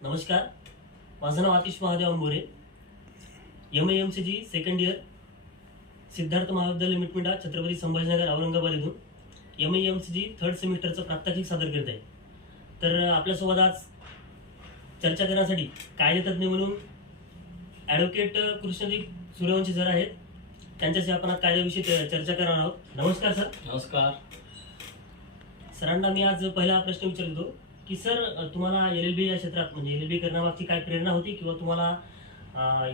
नमस्कार, माझं नाव Atish Mahadev Ambore, MIMCG second year, Siddharth महाविद्यालय मिटमिटा, छत्रपती संभाजीनगर, औरंगाबाद येथून MIMCG थर्ड सेमिस्टरचं प्रात्यक्षिक सादर करत आहे. तर आपल्यासोबत आज चर्चा करण्यासाठी कायदेतज्ञ म्हणून ॲडव्होकेट कृष्णदीप सूर्यवंशी सर आहेत. त्यांच्याशी आपण आज कायद्याविषयी चर्चा करणार आहोत. नमस्कार सर. नमस्कार. सरांना मी आज पहिला प्रश्न विचारतो की सर, तुम्हाला LLB या क्षेत्रात म्हणजे LLB करण्यामागची काय प्रेरणा होती किंवा तुम्हाला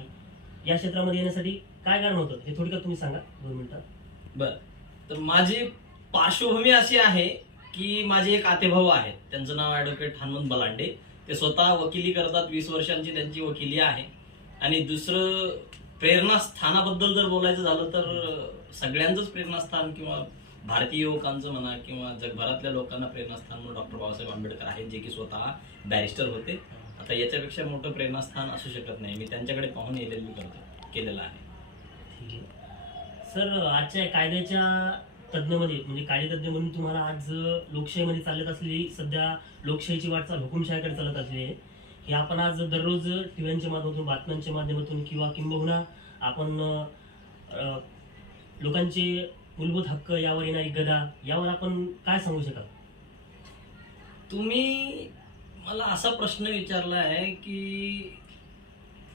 या क्षेत्रामध्ये येण्यासाठी काय कारण होतं हे थोडक्यात तुम्ही सांगा 2 मिनिटात. बर, तर माझी पार्श्वभूमी अशी आहे की माझे एक आतेभाऊ आहेत, त्यांचं नाव ॲडव्होकेट हनुमंत बलांडे. ते स्वतः वकिली करतात, 20 वर्षांची त्यांची वकिली आहे. आणि दुसरं प्रेरणास्थानाबद्दल जर बोलायचं झालं तर सगळ्यांचंच प्रेरणास्थान किंवा भारतीय युवकांचं म्हणा किंवा जगभरातल्या लोकांना प्रेरणास्थान म्हणून डॉक्टर बाबासाहेब आंबेडकर आहेत, जे की स्वतः बॅरिस्टर होते. आता याच्यापेक्षा मोठं प्रेरणास्थान असू शकत नाही. मी त्यांच्याकडे पाहून केलेलं आहे. ठीक आहे सर, आजच्या कायद्याच्या तज्ञमध्ये म्हणजे कायदेतज्ञ म्हणून तुम्हाला आज लोकशाहीमध्ये चालत असलेली सध्या लोकशाहीची वाटचाल हुकुमशाहीकडे चालत असलेली आहे. हे आपण आज दररोज टीव्हीच्या माध्यमातून, बातम्यांच्या माध्यमातून किंवा किंबहुना आपण लोकांचे मूलभूत हक्क यावर येणारी गदा यावर आपण काय सांगू शकाल? तुम्ही मला असा प्रश्न विचारला आहे की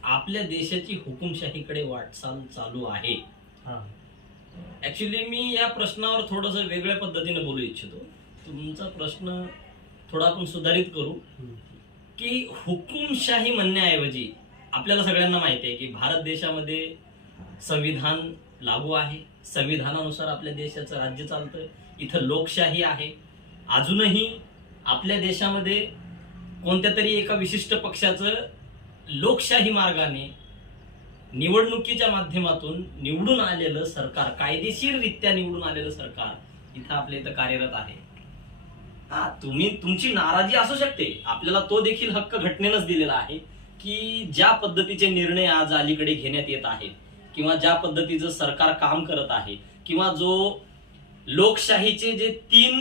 आपल्या देशाची हुकुमशाहीकडे वाटचाल चालू आहे. ऍक्च्युली मी या प्रश्नावर थोडंसं वेगळ्या पद्धतीने बोलू इच्छितो. तुमचा प्रश्न थोडा आपण सुधारित करू की हुकुमशाही म्हणण्याऐवजी आपल्याला सगळ्यांना माहिती आहे की भारत देशामध्ये संविधान लागू आहे. संविधानानुसार आपल्या देशाचं राज्य चालतं. इथं लोकशाही आहे. अजूनही आपल्या देशामध्ये कोणत्या तरी एका विशिष्ट पक्षाचं लोकशाही मार्गाने निवडणुकीच्या माध्यमातून निवडून आलेलं सरकार, कायदेशीररित्या निवडून आलेलं सरकार इथं आपल्या इथं कार्यरत आहे. तुमची नाराजी असू शकते, आपल्याला तो देखील हक्क घटनेनंच दिलेला आहे की ज्या पद्धतीचे निर्णय आज अलीकडे घेण्यात येत आहेत किंवा ज्या पद्धतीचं सरकार काम करत आहे किंवा जो लोकशाहीचे जे 3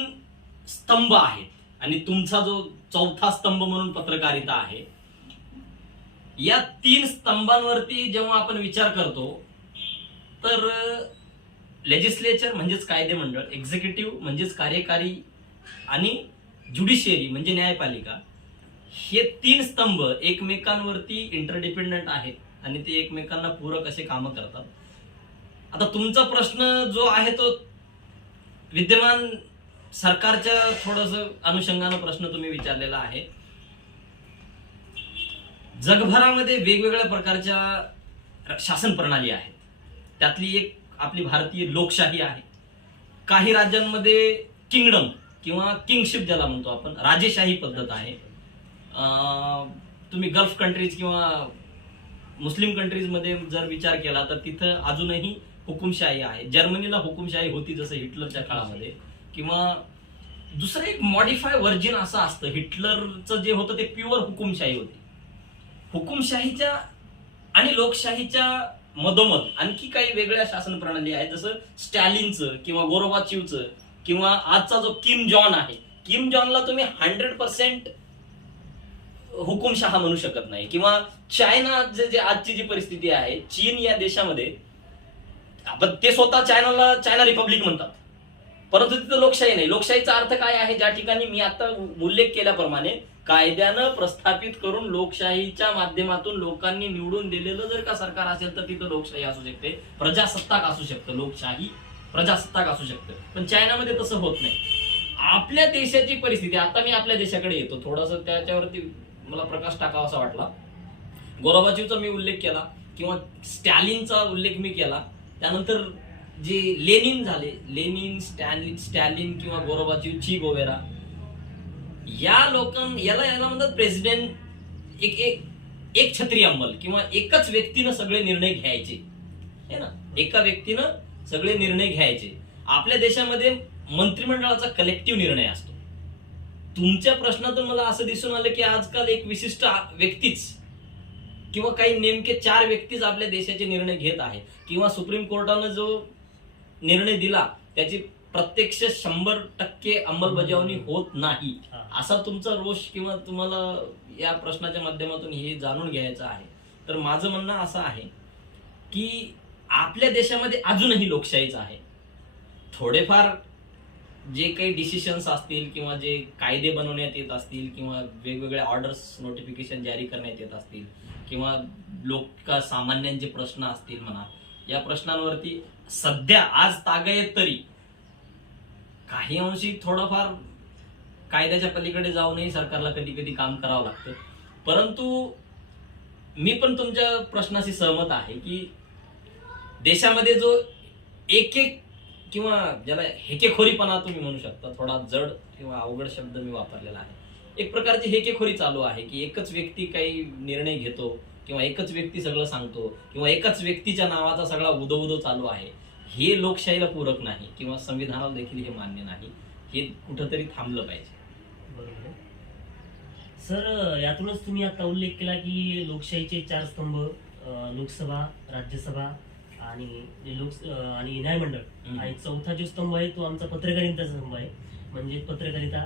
स्तंभ आहेत आणि तुमचा जो 4था स्तंभ म्हणून पत्रकारिता आहे, या 3 स्तंभांवरती जेव्हा आपण विचार करतो तर लेजिस्लेचर म्हणजेच कायदे मंडळ, एक्झिक्युटिव्ह म्हणजेच कार्यकारी आणि ज्युडिशियरी म्हणजे न्यायपालिका, हे 3 स्तंभ एकमेकांवरती इंटरडिपेंडंट आहेत आणि ते एकमेकांना पूरक असे कामं करतात. आता तुमचा प्रश्न जो आहे तो विद्यमान सरकारच्या थोडंसं अनुषंगानं प्रश्न तुम्ही विचारलेला आहे. जगभरामध्ये वेगवेगळ्या प्रकारच्या शासन प्रणाली आहेत. त्यातली एक आपली भारतीय लोकशाही आहे. काही राज्यांमध्ये किंगडम किंवा किंगशिप ज्याला म्हणतो आपण, राजेशाही पद्धत आहे. तुम्ही गल्फ कंट्रीज किंवा मुस्लिम कंट्रीजमध्ये जर विचार केला तर तिथं अजूनही हुकुमशाही आहे. जर्मनीला हुकुमशाही होती जसं हिटलरच्या काळामध्ये, किंवा दुसरं एक मॉडिफाय व्हर्जन असं असतं. हिटलरचं जे होतं ते प्युअर हुकुमशाही होती. हुकुमशाहीच्या आणि लोकशाहीच्या मधोमध आणखी काही वेगळ्या शासन प्रणाली आहेत, जसं स्टॅलिनचं किंवा गोरोबाचीवचं किंवा आजचा जो किम जॉन आहे. किम जॉनला तुम्ही 100% हुकुमशहा म्हणू शकत नाही. किंवा चायना जे आजची जी परिस्थिती आहे, चीन या देशामध्ये ते स्वतः चायनाला चायना रिपब्लिक म्हणतात, परंतु तिथं लोकशाही नाही. लोकशाहीचा अर्थ काय आहे? ज्या ठिकाणी मी आता उल्लेख केल्याप्रमाणे कायद्यानं प्रस्थापित करून लोकशाहीच्या माध्यमातून लोकांनी निवडून दिलेलं जर का सरकार असेल तर तिथं लोकशाही असू शकते, प्रजासत्ताक असू शकतं, लोकशाही प्रजासत्ताक असू शकतं. पण चायनामध्ये तसं होत नाही. आपल्या देशाची परिस्थिती, आता मी आपल्या देशाकडे येतो, थोडंसं त्याच्यावरती मला प्रकाश टाकावासा वाटला. गोरोबाचीवचा मी उल्लेख केला किंवा स्टॅलिनचा उल्लेख मी केला. त्यानंतर जे लेनिन झाले, लेनिन, स्टॅलिन किंवा गोरोबाचीव, ची गोवेरा, या याला म्हणतात प्रेसिडेंट, एक छत्री अंमल किंवा एकच व्यक्तीनं सगळे निर्णय घ्यायचे, है ना, एका व्यक्तीनं सगळे निर्णय घ्यायचे. आपल्या देशामध्ये मंत्रिमंडळाचा कलेक्टिव्ह निर्णय असतो. तुमच्या प्रश्नातून मला असं दिसून आलं की आजकाल एक विशिष्ट व्यक्तीच किंवा काही नेमके 4 व्यक्तीच आपल्या देशाचे निर्णय घेत आहेत. किंवा सुप्रीम कोर्टानं जो निर्णय दिला त्याची प्रत्यक्ष 100% अंमलबजावणी होत नाही, हा. असा तुमचा रोष किंवा तुम्हाला या प्रश्नाच्या माध्यमातून हे जाणून घ्यायचं आहे. तर माझं म्हणणं असं आहे की आपल्या देशामध्ये अजूनही लोकशाहीच आहे. थोडेफार जे काही डिसिशन्स असतील किंवा जे कायदे बनवण्यात येत असतील किंवा वेगवेगळे ऑर्डर्स नोटिफिकेशन जारी करण्यात येत असतील किंवा सामान्यांचे प्रश्न असतील म्हणा, या प्रश्नांवरती सध्या आज तागायत तरी काही अंशी थोडंफार कायद्याच्या पलीकडे जाऊनही सरकारला कधी कधी काम करावं लागतं. परंतु मी पण तुमच्या प्रश्नाशी सहमत आहे की देशामध्ये जो एक किंवा ज्याला हेकेखोरीपणा तुम्ही म्हणू शकता, थोडा जड किंवा अवघड शब्द मी वापरलेला आहे, एक प्रकारची हेकेखोरी चालू आहे की एकच व्यक्ती काही निर्णय घेतो किंवा एकच व्यक्ती सगळं सांगतो किंवा एकाच व्यक्तीच्या नावाचा सगळा उदो चालू आहे. हे लोकशाहीला पूरक नाही किंवा संविधानाला देखील हे मान्य नाही. हे कुठंतरी थांबलं पाहिजे. बरोबर आहे. सर, यातूनच तुम्ही आता उल्लेख केला की लोकशाहीचे 4 स्तंभ, लोकसभा, राज्यसभा आणि आणि न्यायमंडळ, आणि चौथा जो स्तंभ आहे तो आमचा पत्रकारितेचा स्तंभ आहे, म्हणजे पत्रकारिता,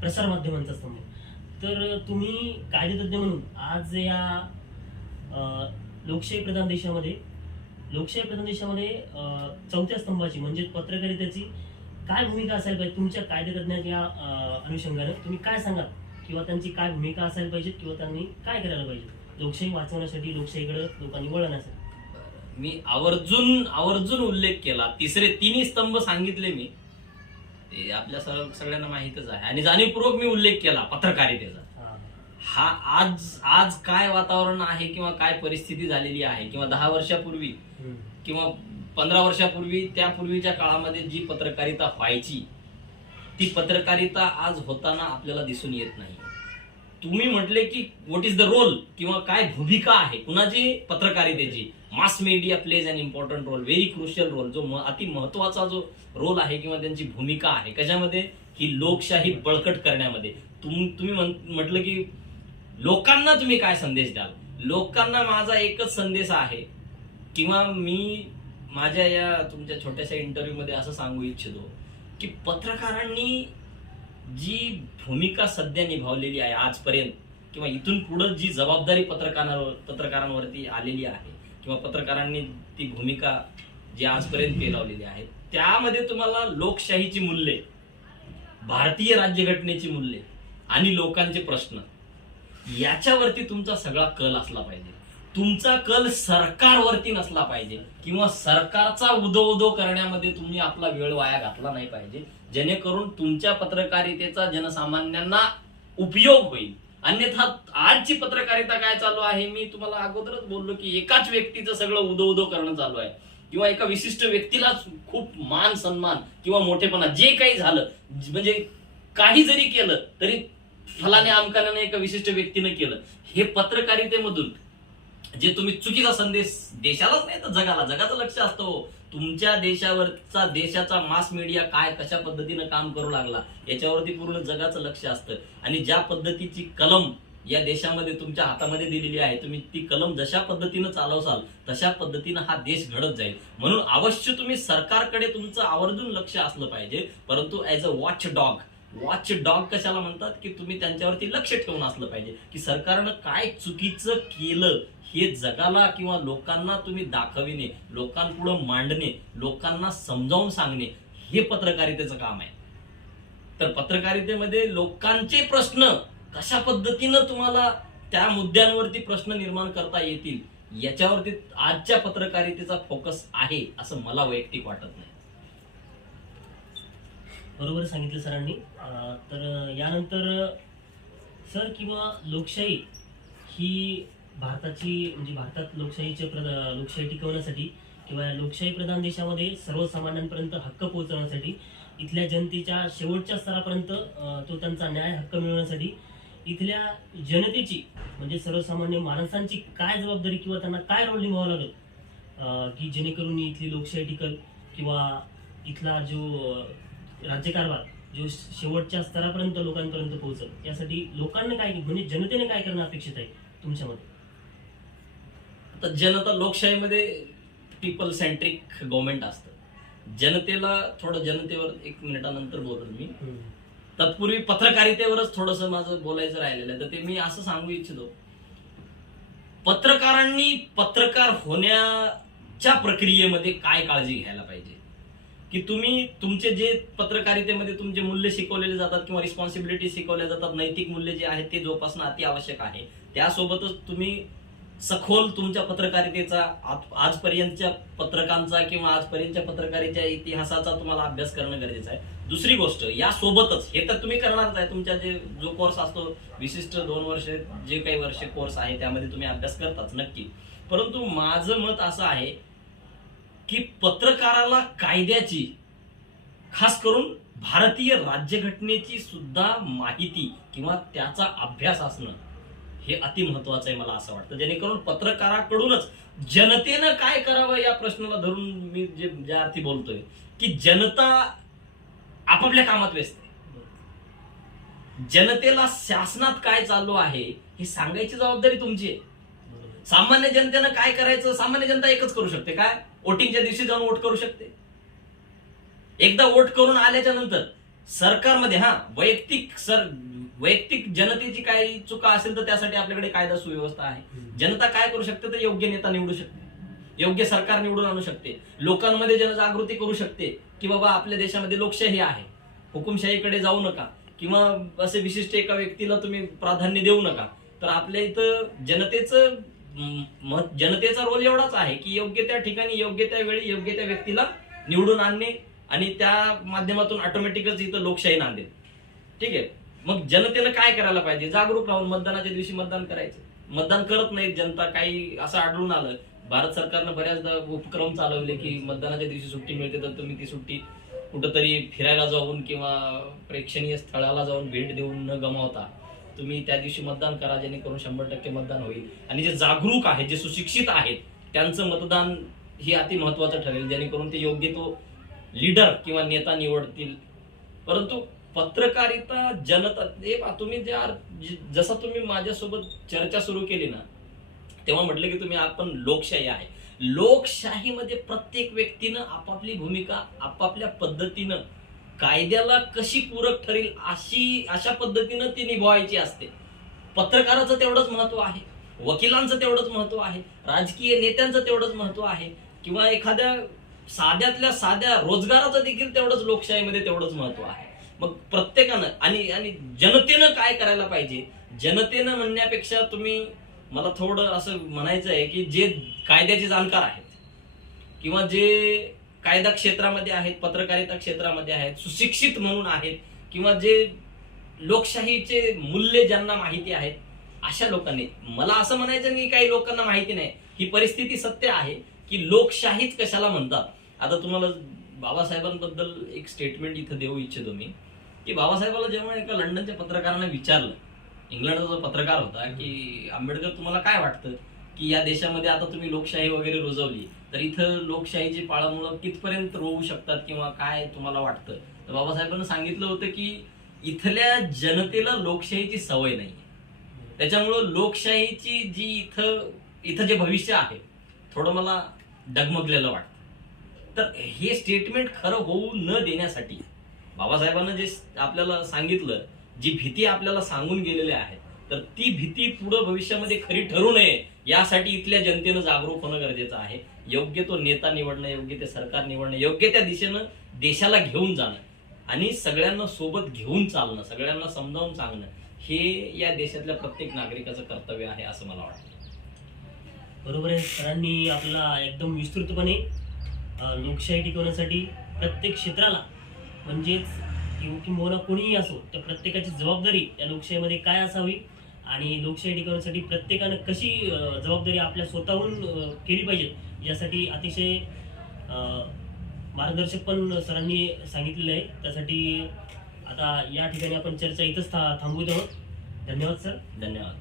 प्रसार माध्यमांचा स्तंभ. तर तुम्ही कायदेतज्ञ म्हणून आज या लोकशाही प्रधान देशामध्ये चौथ्या स्तंभाची म्हणजे पत्रकारितेची काय भूमिका असायला पाहिजे तुमच्या कायदेतज्ञाच्या अनुषंगाने तुम्ही काय सांगाल, किंवा त्यांची काय भूमिका असायला पाहिजे किंवा त्यांनी काय करायला पाहिजे लोकशाही वाचवण्यासाठी, लोकशाहीकडे लोकांनी वळण्यासाठी? मी आवर्जून उल्लेख केला. तिसरे तिन्ही स्तंभ सांगितले मी, ते आपल्या सगळ्यांना माहितच आहे आणि जाणीवपूर्वक मी उल्लेख केला पत्रकारितेचा. हा आज काय वातावरण आहे किंवा काय परिस्थिती झालेली आहे किंवा 10 वर्षापूर्वी किंवा 15 वर्षापूर्वी त्यापूर्वीच्या काळामध्ये जी पत्रकारिता व्हायची ती पत्रकारिता आज होताना आपल्याला दिसून येत नाही. तुम्ही म्हटले की व्हॉट इज द रोल किंवा काय भूमिका आहे कुणाची पत्रकारितेची. Mass media plays an important role, very crucial role, जो अति महत्वाचा जो रोल आहे किंवा त्यांची भूमिका आहे कशामध्ये, ही लोकशाही बळकट करण्यामध्ये. तुम्ही म्हटलं की लोकांना तुम्ही काय संदेश द्याल. लोकांना माझा एकच संदेश आहे किंवा मी माझ्या या तुमच्या छोट्याशा इंटरव्ह्यू मध्ये असं सांगू इच्छितो की पत्रकारांनी जी भूमिका सध्या निभावलेली आहे आजपर्यंत किंवा इथून पुढे जी जबाबदारी पत्रकारांवरती आलेली आहे किंवा पत्रकारांनी ती भूमिका जी आजपर्यंत पेलवलेली आहे, त्यामध्ये तुम्हाला लोकशाहीची मूल्ये, भारतीय राज्यघटनेची मूल्ये आणि लोकांचे प्रश्न याच्यावरती तुमचा सगळा कल असला पाहिजे. तुमचा कल सरकारवरती नसला पाहिजे किंवा सरकारचा उदो करण्यामध्ये तुम्ही आपला वेळ वाया घातला नाही पाहिजे, जेणेकरून तुमच्या पत्रकारितेचा जनसामान्यांना उपयोग होईल. अन्यथा आजची पत्रकारिता काय चालू आहे, मी तुम्हाला अगोदरच बोललो की एकाच व्यक्तीचं सगळं उदो करणं चालू आहे किंवा एका विशिष्ट व्यक्तीला खूप मान सन्मान किंवा मोठेपणा जे काही झालं, म्हणजे काही जरी केलं तरी फलाने आमकाने एका विशिष्ट व्यक्तीने केलं. हे पत्रकारितेमधून जे तुम्ही चुकीचा संदेश देशालाच नाही तर जगाचं लक्ष असतं. तुमच्या देशाचा मास मीडिया काय कशा पद्धतीनं काम करू लागला याच्यावरती पूर्ण जगाचं लक्ष असतं. आणि ज्या पद्धतीची कलम या देशामध्ये तुमच्या हातामध्ये दिलेली आहे, तुम्ही ती कलम जशा पद्धतीनं चालवसाल तशा पद्धतीनं हा देश घडत जाईल. म्हणून अवश्य तुम्ही सरकारकडे तुमचं आवर्जून लक्ष असलं पाहिजे, परंतु ऍज अ वॉच डॉग कशाला म्हणतात की तुम्ही त्यांच्यावरती लक्ष ठेवून असलं पाहिजे की सरकारनं काय चुकीचं केलं हे जगाला किंवा लोकांना तुम्ही दाखविणे, लोकांपुढे मांडणे, लोकांना समजावून सांगणे हे पत्रकारितेचं काम आहे. तर पत्रकारितेमध्ये लोकांचे प्रश्न कशा पद्धतीनं तुम्हाला त्या मुद्द्यांवरती प्रश्न निर्माण करता येतील याच्यावरती आजच्या पत्रकारितेचा फोकस आहे असं मला वैयक्तिक वाटत नाही. बरोबर सांगितलं सरांनी. तर यानंतर सर, किंवा लोकशाही ही भारतात लोकशाही टिकवण्यासाठी किंवा लोकशाही प्रधान देशामध्ये सर्वसामान्यांपर्यंत हक्क पोहोचवण्यासाठी, इथल्या जनतेच्या शेवटच्या स्तरापर्यंत तो त्यांचा न्याय हक्क मिळवण्यासाठी इथल्या जनतेची म्हणजे सर्वसामान्य माणसांची काय जबाबदारी किंवा त्यांना काय रोल निभावावा लागेल की जेणेकरून इथली लोकशाही टिकल किंवा इथला जो राज्यकारभार जो शेवटच्या स्तरापर्यंत लोकांपर्यंत पोहोचल, यासाठी लोकांना काय म्हणजे जनतेने काय करणं अपेक्षित आहे तुमच्या मते? आता जनता लोकशाहीमध्ये पीपल सेंट्रिक गव्हर्नमेंट असतं जनतेला थोडं जनतेवर 1 मिनिटानंतर बोलतो मी. तत्पूर्वी पत्रकारितेवरच थोडस माझं बोलायचं राहिलेलं आहे. तर ते मी असं सांगू इच्छितो, पत्रकारांनी पत्रकार होण्याच्या प्रक्रियेमध्ये काय काळजी घ्यायला पाहिजे, की तुम्ही तुमचे जे पत्रकारितेमध्ये तुमचे मूल्य शिकवलेले जातात किंवा रिस्पॉन्सिबिलिटी शिकवल्या जातात, नैतिक मूल्य जे आहेत ते जोपासणं अति आवश्यक आहे. त्यासोबतच तुम्ही सखोल तुमच्या पत्रकारितेचा आजपर्यंतच्या पत्रकांचा किंवा आजपर्यंतच्या पत्रकारितेच्या इतिहासाचा तुम्हाला अभ्यास करणं गरजेचं आहे. दुसरी गोष्ट, यासोबतच हे तर तुम्ही करणारच आहे, तुमच्या जो कोर्स असतो विशिष्ट 2 वर्ष जे काही वर्ष कोर्स आहे त्यामध्ये तुम्ही अभ्यास करताच नक्की. परंतु माझं मत असं आहे की पत्रकाराला कायद्याची, खास करून भारतीय राज्यघटनेची सुद्धा माहिती किंवा त्याचा अभ्यास असणं हे अति महत्वाचं आहे मला असं वाटतं. जेणेकरून पत्रकाराकडूनच जनतेनं काय करावं या प्रश्नाला धरून मी ज्या अर्थी बोलतोय की जनता आपापल्या कामात व्यस्त आहे. जनतेला शासनात काय चालू आहे हे सांगायची जबाबदारी तुमची आहे. सामान्य जनतेनं काय करायचं, सामान्य जनता एकच करू शकते, काय वोटिंगच्या दिवशी जाऊन वोट करू शकते. एकदा वोट करून आल्याच्या नंतर सरकारमध्ये वैयक्तिक जनतेची काही चुका असेल तर त्यासाठी आपल्याकडे कायदा सुव्यवस्था आहे. जनता काय करू शकते तर योग्य नेता निवडू शकते, योग्य सरकार निवडून आणू शकते, लोकांमध्ये जनजागृती करू शकते की बाबा आपल्या देशामध्ये लोकशाही आहे, हुकुमशाहीकडे जाऊ नका किंवा असे विशिष्ट एका व्यक्तीला तुम्ही प्राधान्य देऊ नका. तर आपल्या इथं जनतेचा रोल एवढाच आहे की योग्य त्या ठिकाणी, योग्य त्या वेळी, योग्य त्या व्यक्तीला निवडून आणणे आणि त्या माध्यमातून ऑटोमॅटिकच इथं लोकशाही नांदेल. ठीक आहे. मग जनतेनं काय करायला पाहिजे, जागरूक राहून मतदानाच्या दिवशी मतदान करायचं. मतदान करत नाहीत जनता, काही असं आढळून आलं, भारत सरकारनं बऱ्याचदा उपक्रम चालवले की मतदानाच्या दिवशी सुट्टी मिळते तर तुम्ही ती सुट्टी कुठंतरी फिरायला जाऊन किंवा प्रेक्षणीय स्थळाला जाऊन भेट देऊन न गमावता तुम्ही त्या दिवशी मतदान करा, जेणेकरून 100% मतदान होईल. आणि जे जागरूक आहेत, जे सुशिक्षित आहेत, त्यांचं मतदान हे अति महत्वाचं ठरेल, जेणेकरून ते योग्य तो लीडर किंवा नेता निवडतील. परंतु पत्रकारिता, जनता, हे तुम्ही जसं तुम्ही माझ्यासोबत चर्चा सुरू केली ना तेव्हा म्हटलं की तुम्ही आपण लोकशाही आहे. लोकशाहीमध्ये प्रत्येक व्यक्तीनं आपापली भूमिका आपापल्या पद्धतीनं कायद्याला कशी पूरक ठरेल अशा पद्धतीनं ती निभवायची असते. पत्रकाराचं तेवढंच महत्व आहे, वकिलांचं तेवढंच महत्व आहे, राजकीय नेत्यांचं तेवढंच महत्व आहे किंवा एखाद्या साध्यातल्या साध्या रोजगाराचं देखील तेवढंच लोकशाहीमध्ये तेवढंच महत्व आहे. मग प्रत्येकानं आणि जनतेनं काय करायला पाहिजे, जनतेनं म्हणण्यापेक्षा तुम्ही मला थोडं असं म्हणायचं आहे की जे कायद्याचे जाणकार आहेत किंवा जे कायदा क्षेत्रामध्ये आहेत, पत्रकारिता क्षेत्रामध्ये आहेत, सुशिक्षित म्हणून आहेत किंवा जे लोकशाहीचे मूल्य ज्यांना माहिती आहेत, अशा लोकांनी, मला असं म्हणायचं नाही काही लोकांना माहिती नाही, ही परिस्थिती सत्य आहे की लोकशाहीच कशाला म्हणतात. आता तुम्हाला बाबासाहेबांबद्दल एक स्टेटमेंट इथं देऊ इच्छितो मी की बाबासाहेबाला जेव्हा एका लंडनच्या पत्रकाराने विचारलं, इंग्लंडचा जो पत्रकार होता, की आंबेडकर तुम्हाला काय वाटतं की या देशामध्ये आता तुम्ही लोकशाही वगैरे रुजवली तर इथं लोकशाहीची पाळंमुळं कितपर्यंत रोवू शकतात किंवा काय तुम्हाला वाटतं. तर बाबासाहेबांनी सांगितलं होतं की इथल्या जनतेला लोकशाहीची सवय नाही, त्याच्यामुळं लोकशाहीची जी इथं जे भविष्य आहे थोडं मला डगमगलेलं वाटतं. तर हे स्टेटमेंट खरं होऊ न देण्यासाठी बाबासाहेबांना जे आपल्याला सांगितलं, जी भीती आपल्याला सांगून गेलेली आहे, तर ती भीती पुढे भविष्यामध्ये खरी ठरू नये यासाठी इथल्या जनतेनं जागरूक होणं गरजेचं आहे. योग्य तो नेता निवडणं, योग्य ते सरकार निवडणं, योग्य त्या दिशेनं देशाला घेऊन जाणं आणि सगळ्यांना सोबत घेऊन चालणं, सगळ्यांना समजावून सांगणं हे या देशातल्या प्रत्येक नागरिकाचं कर्तव्य आहे असं मला वाटतं. बरोबर आहे. सरांनी आपल्याला एकदम विस्तृतपणे लोकशाही टिकवण्यासाठी प्रत्येक क्षेत्राला, म्हणजेच किंबहुना कोणीही असो तर प्रत्येकाची जबाबदारी या लोकशाहीमध्ये काय असावी आणि लोकशाही टिकवण्यासाठी प्रत्येकानं कशी जबाबदारी आपल्या स्वतःहून केली पाहिजे यासाठी अतिशय मार्गदर्शक पण सरांनी सांगितलेलं आहे. त्यासाठी आता या ठिकाणी आपण चर्चा इथंच थांबवत आहोत. धन्यवाद सर. धन्यवाद.